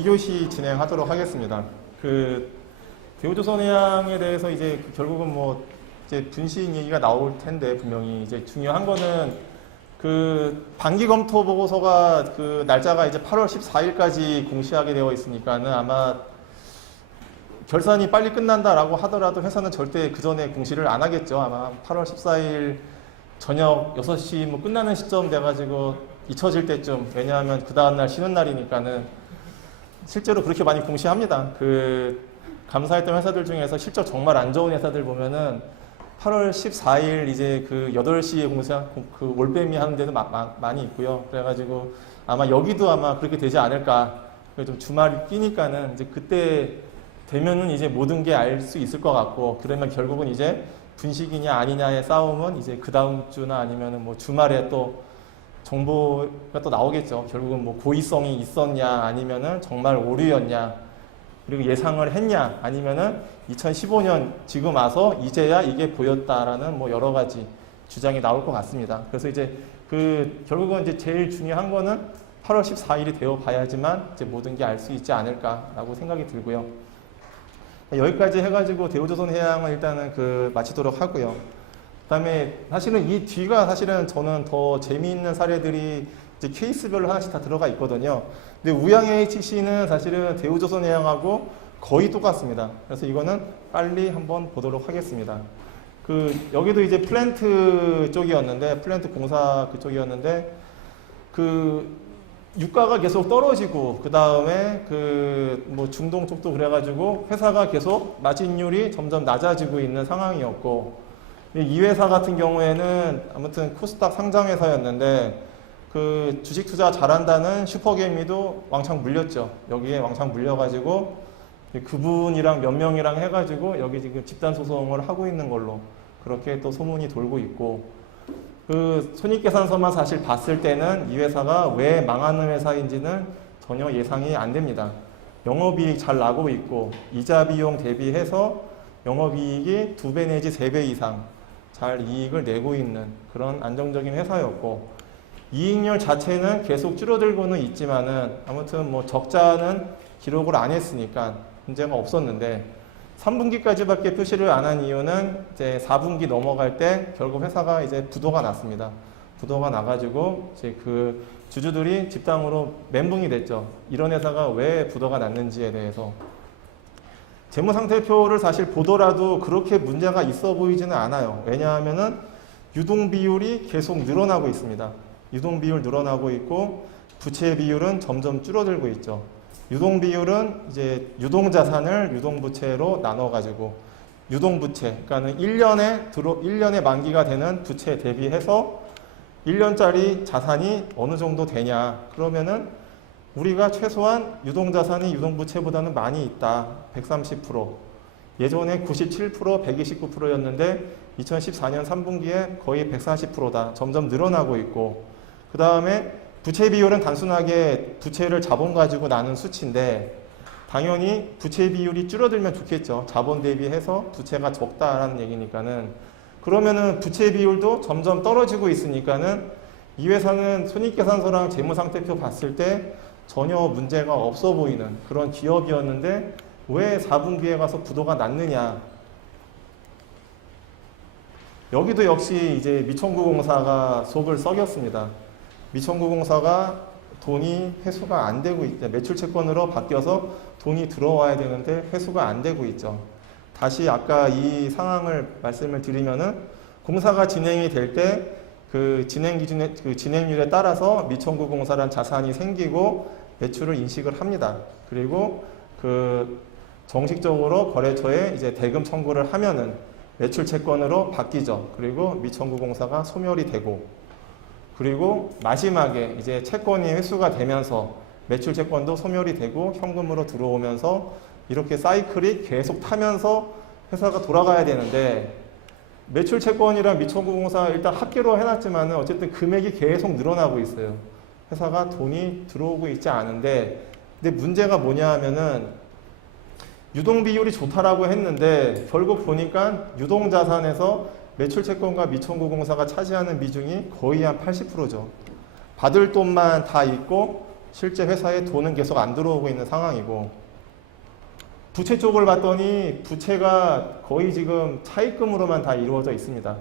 2교시 진행하도록 하겠습니다. 대우조선해양에 대해서 이제 결국은 뭐 이제 분식 얘기가 나올 텐데 분명히 이제 중요한 거는 반기 검토 보고서가 날짜가 이제 8월 14일까지 공시하게 되어 있으니까는 아마 결산이 빨리 끝난다라고 하더라도 회사는 절대 그 전에 공시를 안 하겠죠. 아마 8월 14일 저녁 6시 뭐 끝나는 시점 돼가지고 잊혀질 때쯤, 왜냐하면 그 다음날 쉬는 날이니까는 실제로 그렇게 많이 공시합니다. 감사했던 회사들 중에서 실적 정말 안 좋은 회사들 보면은 8월 14일 이제 8시에 공시한 올빼미 하는 데도 많이 있고요. 그래가지고 아마 여기도 아마 그렇게 되지 않을까. 좀 주말이 끼니까는 이제 그때 되면은 이제 모든 게 알 수 있을 것 같고, 그러면 결국은 이제 분식이냐 아니냐의 싸움은 이제 그 다음 주나 아니면은 뭐 주말에 또 정보가 또 나오겠죠. 결국은 뭐 고의성이 있었냐 아니면은 정말 오류였냐, 그리고 예상을 했냐 아니면은 2015년 지금 와서 이제야 이게 보였다라는 뭐 여러 가지 주장이 나올 것 같습니다. 그래서 이제 결국은 이제 제일 중요한 거는 8월 14일이 되어 봐야지만 이제 모든 게 알 수 있지 않을까라고 생각이 들고요. 여기까지 해가지고 대우조선해양은 일단은 마치도록 하고요. 그다음에 사실은 이 뒤가 사실은 저는 더 재미있는 사례들이 이제 케이스별로 하나씩 다 들어가 있거든요. 근데 우양HC는 사실은 대우조선해양하고 거의 똑같습니다. 그래서 이거는 빨리 한번 보도록 하겠습니다. 여기도 이제 플랜트 쪽이었는데, 플랜트 공사 그쪽이었는데, 유가가 계속 떨어지고, 그 다음에 뭐 중동 쪽도 그래가지고 회사가 계속 마진율이 점점 낮아지고 있는 상황이었고, 이 회사 같은 경우에는 아무튼 코스닥 상장 회사였는데, 주식 투자 잘한다는 슈퍼개미도 왕창 물렸죠. 여기에 왕창 물려가지고 그분이랑 몇 명이랑 해가지고 여기 지금 집단 소송을 하고 있는 걸로 그렇게 또 소문이 돌고 있고, 손익계산서만 사실 봤을 때는 이 회사가 왜 망하는 회사인지는 전혀 예상이 안 됩니다. 영업이익 잘 나고 있고, 이자 비용 대비해서 영업이익이 2배 내지 3배 이상 잘 이익을 내고 있는 그런 안정적인 회사였고, 이익률 자체는 계속 줄어들고는 있지만은 아무튼 뭐 적자는 기록을 안 했으니까 문제가 없었는데, 3분기까지밖에 표시를 안 한 이유는 이제 4분기 넘어갈 때 결국 회사가 이제 부도가 났습니다. 부도가 나가지고 이제 주주들이 집단으로 멘붕이 됐죠. 이런 회사가 왜 부도가 났는지에 대해서. 재무상태표를 사실 보더라도 그렇게 문제가 있어 보이지는 않아요. 왜냐하면은 유동 비율이 계속 늘어나고 있습니다. 유동 비율 늘어나고 있고, 부채 비율은 점점 줄어들고 있죠. 유동 비율은 이제 유동 자산을 유동 부채로 나눠가지고, 유동 부채, 그러니까는 1년에 만기가 되는 부채 대비해서 1년짜리 자산이 어느 정도 되냐. 그러면은 우리가 최소한 유동 자산이 유동 부채보다는 많이 있다. 130%. 예전에 97%, 129%였는데 2014년 3분기에 거의 140%다. 점점 늘어나고 있고, 그 다음에 부채 비율은 단순하게 부채를 자본 가지고 나눈 수치인데, 당연히 부채 비율이 줄어들면 좋겠죠. 자본 대비해서 부채가 적다라는 얘기니까는. 그러면은 부채 비율도 점점 떨어지고 있으니까는 이 회사는 손익계산서랑 재무상태표 봤을 때 전혀 문제가 없어 보이는 그런 기업이었는데 왜 4분기에 가서 부도가 났느냐. 여기도 역시 이제 미천구공사가 속을 썩였습니다. 미천구공사가 돈이 회수가 안 되고 있죠. 매출 채권으로 바뀌어서 돈이 들어와야 되는데 회수가 안 되고 있죠. 다시 아까 이 상황을 말씀을 드리면은, 공사가 진행이 될 때 진행 기준의 진행률에 따라서 미천구공사란 자산이 생기고 매출을 인식을 합니다. 그리고 정식적으로 거래처에 이제 대금 청구를 하면은 매출 채권으로 바뀌죠. 그리고 미천구공사가 소멸이 되고, 그리고 마지막에 이제 채권이 회수가 되면서 매출 채권도 소멸이 되고 현금으로 들어오면서 이렇게 사이클이 계속 타면서 회사가 돌아가야 되는데, 매출 채권이랑 미천구공사 일단 합계로 해놨지만은 어쨌든 금액이 계속 늘어나고 있어요. 회사가 돈이 들어오고 있지 않은데, 근데 문제가 뭐냐 하면은 유동 비율이 좋다라고 했는데 결국 보니까 유동 자산에서 매출 채권과 미천구공사가 차지하는 비중이 거의 한 80%죠. 받을 돈만 다 있고 실제 회사에 돈은 계속 안 들어오고 있는 상황이고, 부채 쪽을 봤더니 부채가 거의 지금 차입금으로만 다 이루어져 있습니다.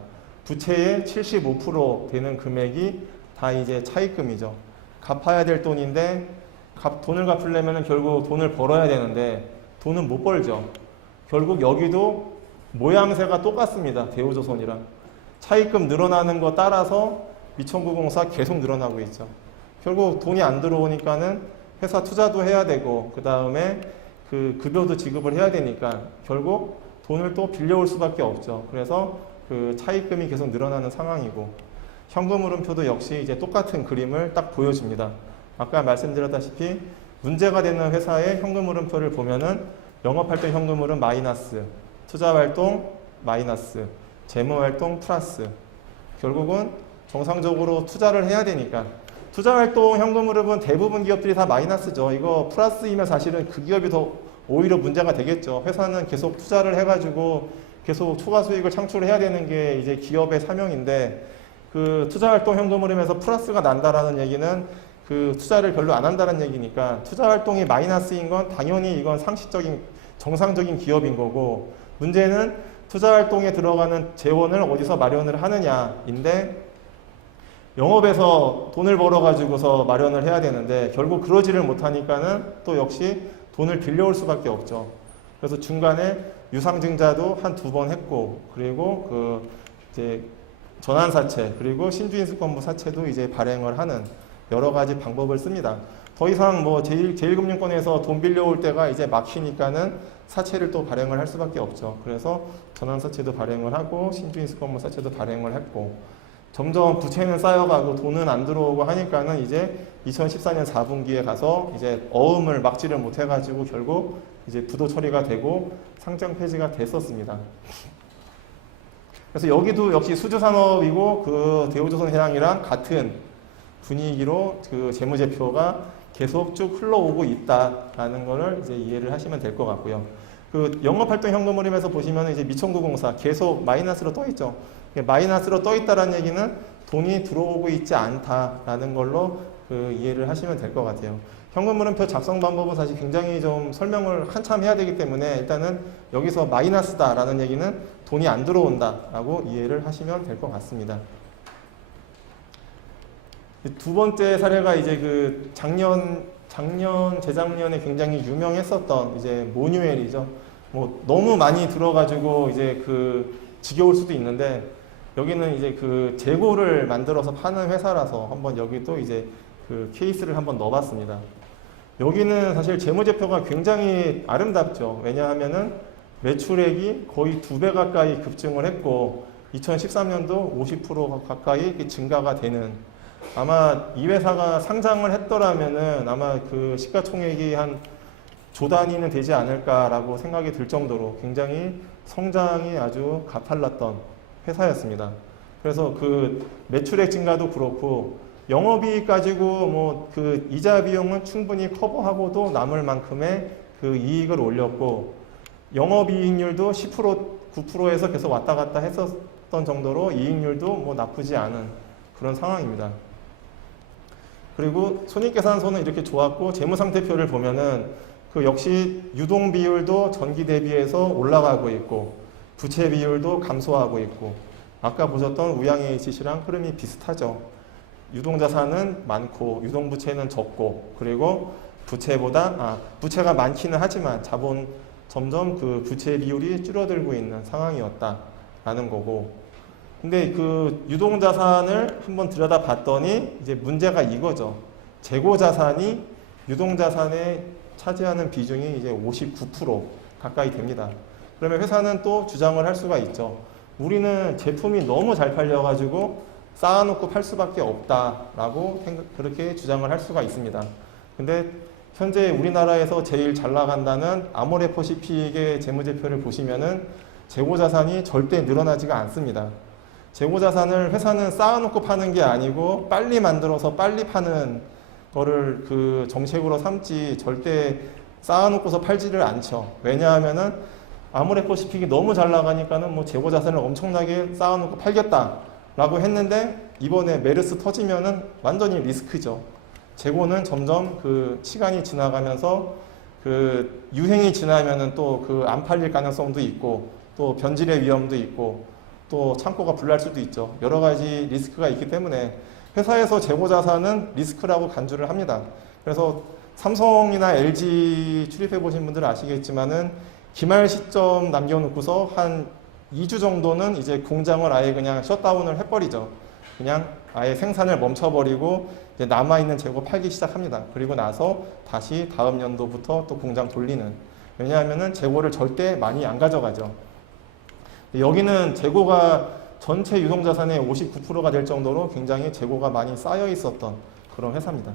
부채의 75% 되는 금액이 다 이제 차입금이죠. 갚아야 될 돈인데 돈을 갚으려면 결국 돈을 벌어야 되는데 돈은 못 벌죠. 결국 여기도 모양새가 똑같습니다. 대우조선이랑. 차입금 늘어나는 거 따라서 미천구공사 계속 늘어나고 있죠. 결국 돈이 안 들어오니까는 회사 투자도 해야 되고, 그 다음에 그 급여도 지급을 해야 되니까 결국 돈을 또 빌려올 수밖에 없죠. 그래서 그 차입금이 계속 늘어나는 상황이고, 현금 흐름표도 역시 이제 똑같은 그림을 딱 보여줍니다. 아까 말씀드렸다시피 문제가 되는 회사의 현금 흐름표를 보면은 영업활동 현금 흐름 마이너스, 투자활동 마이너스, 재무활동 플러스. 결국은 정상적으로 투자를 해야 되니까 투자활동 현금 흐름은 대부분 기업들이 다 마이너스죠. 이거 플러스이면 사실은 그 기업이 더 오히려 문제가 되겠죠. 회사는 계속 투자를 해가지고 계속 초과 수익을 창출해야 되는 게 이제 기업의 사명인데, 그 투자활동 현금 흐름에서 플러스가 난다라는 얘기는 그 투자를 별로 안 한다는 얘기니까, 투자활동이 마이너스인 건 당연히 이건 상식적인 정상적인 기업인 거고, 문제는 투자활동에 들어가는 재원을 어디서 마련을 하느냐인데, 영업에서 돈을 벌어가지고서 마련을 해야 되는데 결국 그러지를 못하니까는 또 역시 돈을 빌려올 수밖에 없죠. 그래서 중간에 유상증자도 한 2번 했고, 그리고 그 이제 전환사채, 그리고 신주인수권부 사채도 이제 발행을 하는 여러 가지 방법을 씁니다. 더 이상 뭐 제1금융권에서 돈 빌려올 때가 이제 막히니까는 사채를 또 발행을 할 수밖에 없죠. 그래서 전환사채도 발행을 하고 신주인수권부 사채도 발행을 했고, 점점 부채는 쌓여가고 돈은 안 들어오고 하니까는 이제 2014년 4분기에 가서 이제 어음을 막지를 못해가지고 결국 이제 부도 처리가 되고 상장 폐지가 됐었습니다. 그래서 여기도 역시 수주산업이고 그 대우조선해양이랑 같은 분위기로 그 재무제표가 계속 쭉 흘러오고 있다라는 거를 이제 이해를 하시면 될 것 같고요. 그 영업활동 현금 흐름에서 보시면 이제 미천구공사 계속 마이너스로 떠 있죠. 마이너스로 떠 있다는 얘기는 돈이 들어오고 있지 않다라는 걸로 그 이해를 하시면 될 것 같아요. 현금 흐름표 작성 방법은 사실 굉장히 좀 설명을 한참 해야 되기 때문에 일단은 여기서 마이너스다라는 얘기는 돈이 안 들어온다라고 이해를 하시면 될 것 같습니다. 두 번째 사례가 이제 그 재작년에 굉장히 유명했었던 이제 모뉴엘이죠. 뭐 너무 많이 들어가지고 이제 그 지겨울 수도 있는데, 여기는 이제 그 재고를 만들어서 파는 회사라서 한번 여기도 이제 그 케이스를 한번 넣어봤습니다. 여기는 사실 재무제표가 굉장히 아름답죠. 왜냐하면은 매출액이 거의 2배 가까이 급증을 했고 2013년도 50% 가까이 증가가 되는, 아마 이 회사가 상장을 했더라면은 아마 그 시가총액이 한 조 단위는 되지 않을까라고 생각이 들 정도로 굉장히 성장이 아주 가팔랐던 회사였습니다. 그래서 그 매출액 증가도 그렇고 영업이익 가지고 뭐 그 이자 비용은 충분히 커버하고도 남을 만큼의 그 이익을 올렸고, 영업이익률도 10% 9%에서 계속 왔다 갔다 했었던 정도로 이익률도 뭐 나쁘지 않은 그런 상황입니다. 그리고 손익계산서는 이렇게 좋았고, 재무상태표를 보면은 그 역시 유동 비율도 전기 대비해서 올라가고 있고 부채 비율도 감소하고 있고, 아까 보셨던 우양AHC랑 흐름이 비슷하죠. 유동자산은 많고 유동부채는 적고, 그리고 부채가 많기는 하지만 자본 점점 그 부채 비율이 줄어들고 있는 상황이었다라는 거고, 근데 그 유동자산을 한번 들여다봤더니 이제 문제가 이거죠. 재고자산이 유동자산에 차지하는 비중이 이제 59% 가까이 됩니다. 그러면 회사는 또 주장을 할 수가 있죠. 우리는 제품이 너무 잘 팔려가지고 쌓아놓고 팔 수밖에 없다라고 그렇게 주장을 할 수가 있습니다. 근데 현재 우리나라에서 제일 잘 나간다는 아모레퍼시픽의 재무제표를 보시면은 재고자산이 절대 늘어나지가 않습니다. 재고자산을 회사는 쌓아놓고 파는 게 아니고 빨리 만들어서 빨리 파는 거를 그 정책으로 삼지 절대 쌓아놓고서 팔지를 않죠. 왜냐하면은 아모레퍼시픽이 너무 잘 나가니까는 뭐 재고자산을 엄청나게 쌓아놓고 팔겠다라고 했는데 이번에 메르스 터지면은 완전히 리스크죠. 재고는 점점 그 시간이 지나가면서 그 유행이 지나면은 또 그 안 팔릴 가능성도 있고 또 변질의 위험도 있고 또 창고가 불날 수도 있죠. 여러 가지 리스크가 있기 때문에 회사에서 재고 자산은 리스크라고 간주를 합니다. 그래서 삼성이나 LG 출입해 보신 분들은 아시겠지만은 기말 시점 남겨놓고서 한 2주 정도는 이제 공장을 아예 그냥 셧다운을 해버리죠. 그냥 아예 생산을 멈춰버리고 이제 남아있는 재고 팔기 시작합니다. 그리고 나서 다시 다음 연도부터 또 공장 돌리는. 왜냐하면은 재고를 절대 많이 안 가져가죠. 여기는 재고가 전체 유동자산의 59%가 될 정도로 굉장히 재고가 많이 쌓여 있었던 그런 회사입니다.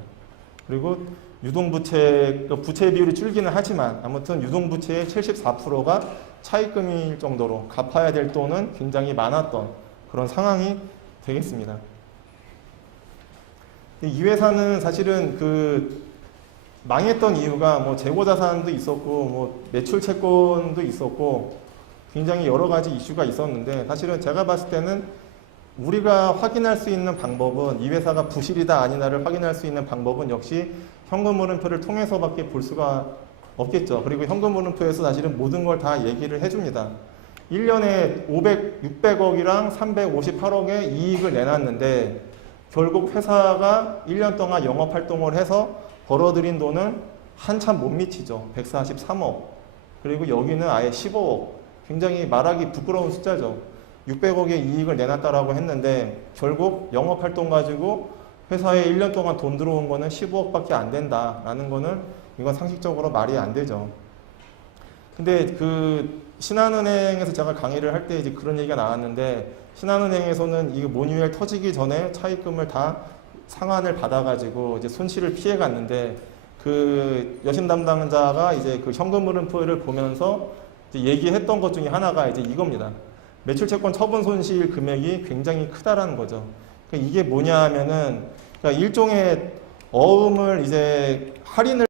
그리고 유동부채, 부채 비율이 줄기는 하지만 아무튼 유동부채의 74%가 차입금일 정도로 갚아야 될 돈은 굉장히 많았던 그런 상황이 되겠습니다. 이 회사는 사실은 그 망했던 이유가 뭐 재고자산도 있었고 뭐 매출 채권도 있었고 굉장히 여러 가지 이슈가 있었는데 사실은 제가 봤을 때는 우리가 확인할 수 있는 방법은 이 회사가 부실이다 아니다를 확인할 수 있는 방법은 역시 현금흐름표를 통해서밖에 볼 수가 없겠죠. 그리고 현금흐름표에서 사실은 모든 걸 다 얘기를 해줍니다. 1년에 600억이랑 358억의 이익을 내놨는데 결국 회사가 1년 동안 영업활동을 해서 벌어들인 돈은 한참 못 미치죠. 143억. 그리고 여기는 아예 15억. 굉장히 말하기 부끄러운 숫자죠. 600억의 이익을 내놨다라고 했는데 결국 영업활동 가지고 회사에 1년 동안 돈 들어온 거는 15억밖에 안 된다라는 거는 이건 상식적으로 말이 안 되죠. 근데 그 신한은행에서 제가 강의를 할 때 이제 그런 얘기가 나왔는데 신한은행에서는 이 모뉴엘 터지기 전에 차입금을 다 상환을 받아가지고 이제 손실을 피해 갔는데 그 여신 담당자가 이제 그 현금흐름표를 보면서 이제 얘기했던 것 중에 하나가 이제 이겁니다. 매출채권 처분 손실 금액이 굉장히 크다라는 거죠. 그러니까 이게 뭐냐 하면은 그러니까 일종의 어음을 이제 할인을